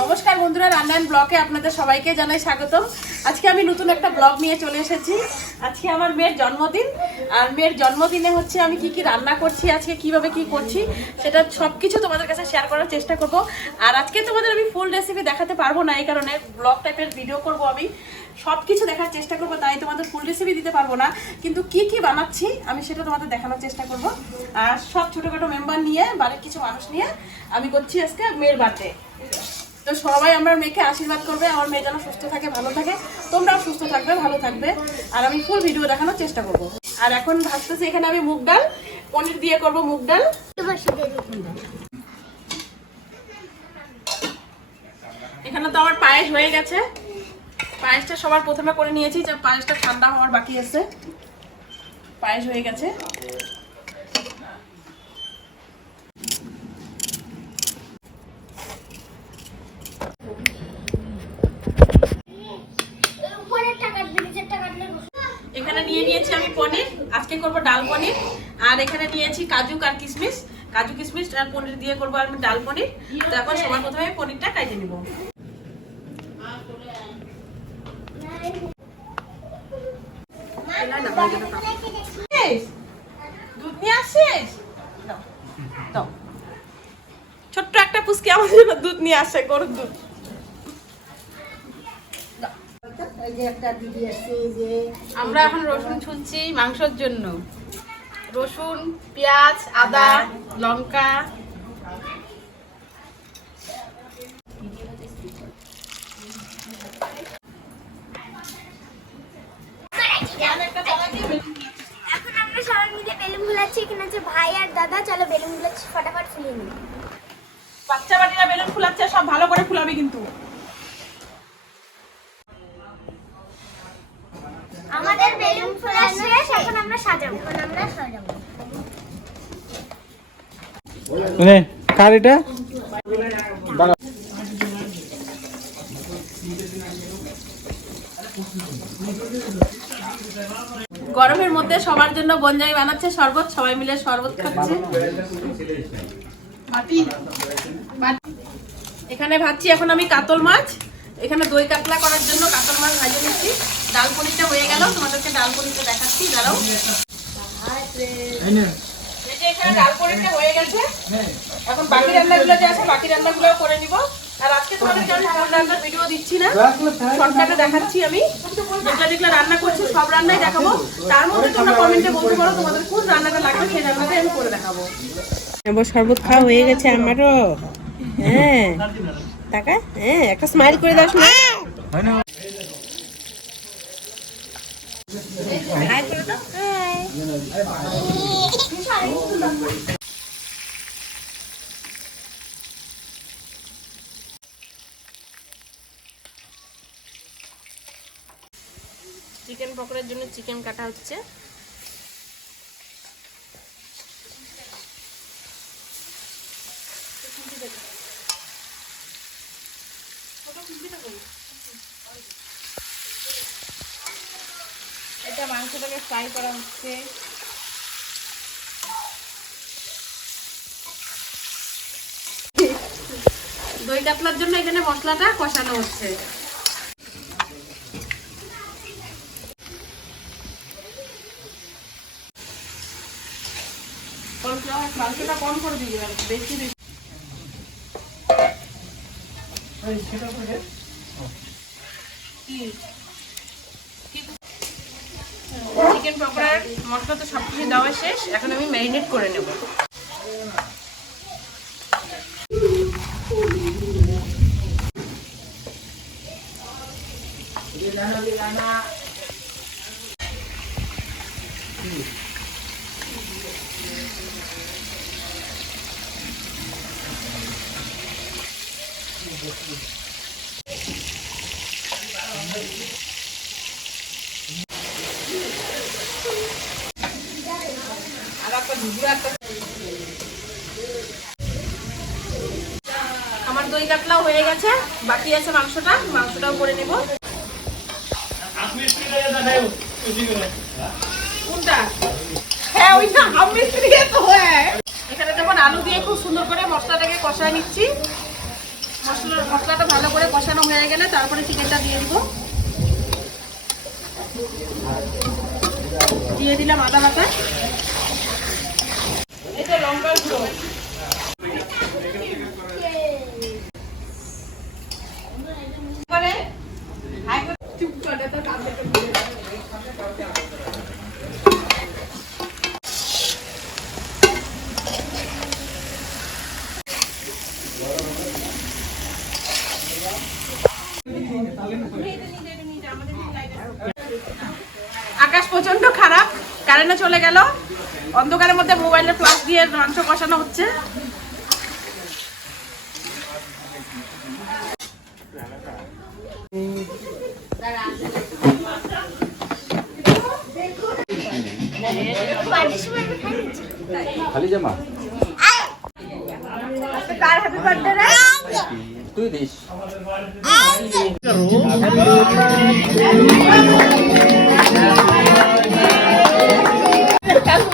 নমস্কার বন্ধুরা রান্নান ব্লকে আপনাদের সবাইকে জানাই স্বাগতম। আজকে আমি নতুন একটা ব্লগ নিয়ে চলে এসেছি। আজকে আমার মেয়ের জন্মদিন, আর মেয়ের জন্মদিনে হচ্ছে আমি কি কি রান্না করছি, আজকে কীভাবে কি করছি, সেটা সব কিছু তোমাদের কাছে শেয়ার করার চেষ্টা করব। আর আজকে তোমাদের আমি ফুল রেসিপি দেখাতে পারব না, এই কারণে ব্লগ টাইপের ভিডিও করব আমি। সব কিছু দেখার চেষ্টা করব, তাই তোমাদের ফুল রেসিপি দিতে পারব না। কিন্তু কি কি বানাচ্ছি, আমি সেটা তোমাদের দেখানোর চেষ্টা করব। আর সব ছোটোখাটো মেম্বার নিয়ে, বাড়ির কিছু মানুষ নিয়ে, আমি করছি আজকে মেয়ের বার্থডে সবাই আমার মেয়েকে আশীর্বাদ করবে, আমার মেয়ে যেন সুস্থ থাকে, ভালো থাকে। তোমরাও সুস্থ থাকবে, ভালো থাকবে। আর আমি ফুল ভিডিও দেখানোর চেষ্টা করব। আর এখন ভাবতেছি এখানে আমি মুগ ডাল, পনির দিয়ে করব মুগ ডাল। এখানে তো আমার পায়েস হয়ে গেছে। পায়েসটা সবার প্রথমে করে নিয়েছি, যে পায়েসটা ঠান্ডা হওয়ার বাকি আছে। পায়েস হয়ে গেছে। এখানে নিয়ে নিয়েছি আমি পনির, আজকে করব ডাল পনির। আর এখানে নিয়েছি কাজু আর কিশমিশ। কাজু, কিশমিশ আর পনির দিয়ে করব আমি ডাল পনির। তো এখন সবার প্রথমে পনিরটা কাটে নিব। দুধ নিয়ে আসিস। ছোট্ট একটা পুচকি আমাদের জন্য দুধ নিয়ে আসে, গরুর দুধ এই যে একটা দিদি আসছে যে আমরা এখন রসুন ছুলছি মাংসের জন্য। রসুন পেঁয়াজ আদা লঙ্কা। এখন আমরা সবাই মিলে বেলুন ফুলাচ্ছি এখানে আছে ভাই আর দাদা। চলো বেলুন ফুলাচ্ছি ফটাফট ফুলিয়ে নিই। বাচ্চা বাটিরা বেলুন ফুলাচ্ছে সব ভালো করে ফুলাবে কিন্তু। মানে কার এটা? গরমের মধ্যে সবার জন্য বনজাই বানাচ্ছে শরবত, সবাই মিলে শরবত খাচ্ছে। এখানে ভাবছি এখন আমি কাতল মাছ। এখানে দই কাতলা করার জন্য কাতল মাছ ভাজে নিচ্ছি। ডাল পনিরটা হয়ে গেল তোমাদেরকে ডাল পনিরটা দেখাচ্ছি দাঁড়াও। এই এখানে ডাল পনিরটা হয়ে গেছে। এখন বাকি রান্নাগুলো যে আছে বাকি রান্নাগুলো করে নিব। আর আজকে সব রান্নার ভিডিও দিচ্ছি না। শর্টকাটে দেখাচ্ছি আমি। যেগুলো যেগুলো রান্না করছি সব রান্নাই দেখাবো। তার মধ্যে তোমরা কমেন্টে বলতে পারো তোমাদের কোন রান্নাটা লাগবে সেই রান্নাটাই আমি করে দেখাবো। শরবত খাওয়া হয়ে গেছে আমারও। হ্যাঁ। টাকা হ্যাঁ একটা স্মাইল করে দাও শোনা চিকেন পকোড়ার জন্য চিকেন কাটা হচ্ছে। এটা মাংসটাকে ফ্রাই করা হচ্ছে। দই কাতলার জন্য এখানে মশলাটা কষানো হচ্ছে। মাংসটা কম করে দিবি বেশি বেশি। কি? চিকেন পকোড়ার মশলা তো সব কিছু দেওয়া শেষ। এখন আমি ম্যারিনেট করে নেব। আমার দই কাতলাও হয়ে গেছে, বাকি আছে মাংসটা, মাংসটাও করে নেব। কোনটা? হ্যাঁ ওইটা আমি স্ত্রী তো হ্যাঁ। এখানে যেমন আলু দিয়ে খুব সুন্দর করে মশলাটাকে কষায় নিচ্ছি। মশলা মশলাটা ভালো করে কষানো হয়ে গেলে তারপরে চিকেনটা দিয়ে দিব। দিয়ে দিলাম আদা বাটা এই তো লঙ্কার গুঁড়ো পরে হাই করে চুপ করে তো কাঁদতে আকাশ প্রচণ্ড খারাপ কারেন্টও চলে গেল। অন্ধকারের মধ্যে মোবাইলের ফ্লাশ দিয়ে মাংস কষানো হচ্ছে। খালি জামা? কার হ্যাপি বার্থডে রে? তুই দিস।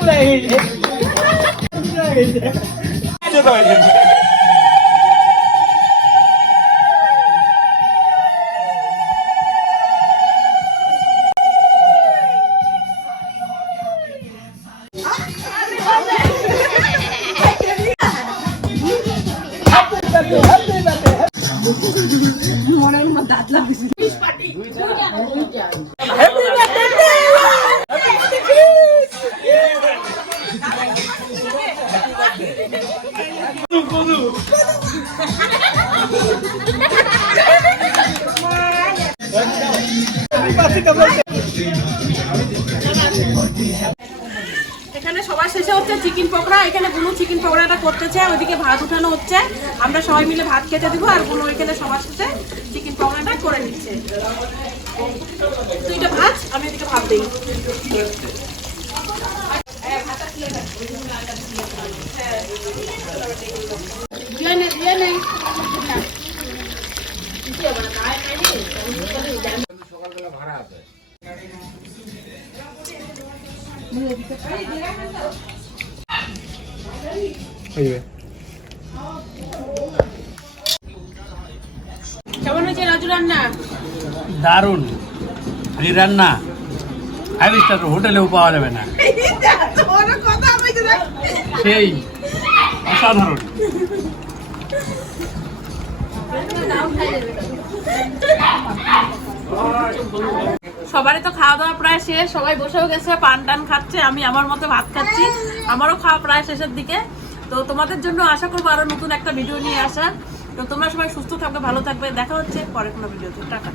মনের মতো দাঁত লাগছে। এখানে সবার শেষে হচ্ছে চিকেন পকোড়া, এখানে বুনু চিকেন পকোড়াটা করতেছে ওইদিকে ভাত উঠানো হচ্ছে। আমরা সবাই মিলে ভাত খেতে দিব, আর বুনু এখানে সবার শেষে চিকেন পকোড়াটা করে নিচ্ছে। দুইটা ভাত, আমি এদিকে ভাত দিই। দিয়ে কেমন হয়েছে রাজু রান্না? দারুণ। এই রান্না। ফাইভ স্টার হোটেলেও পাওয়া যাবে না। সেই অসাধারণ। সবারই তো খাওয়া দাওয়া প্রায় শেষ সবাই বসেও গেছে পান টান খাচ্ছে আমি আমার মতো ভাত খাচ্ছি। আমারও খাওয়া প্রায় শেষের দিকে। তো তোমাদের জন্য আশা করব আরও নতুন একটা ভিডিও নিয়ে আসা তো তোমরা সবাই সুস্থ থাকবে, ভালো থাকবে। দেখা হচ্ছে পরে কোনো ভিডিওতে টাটা।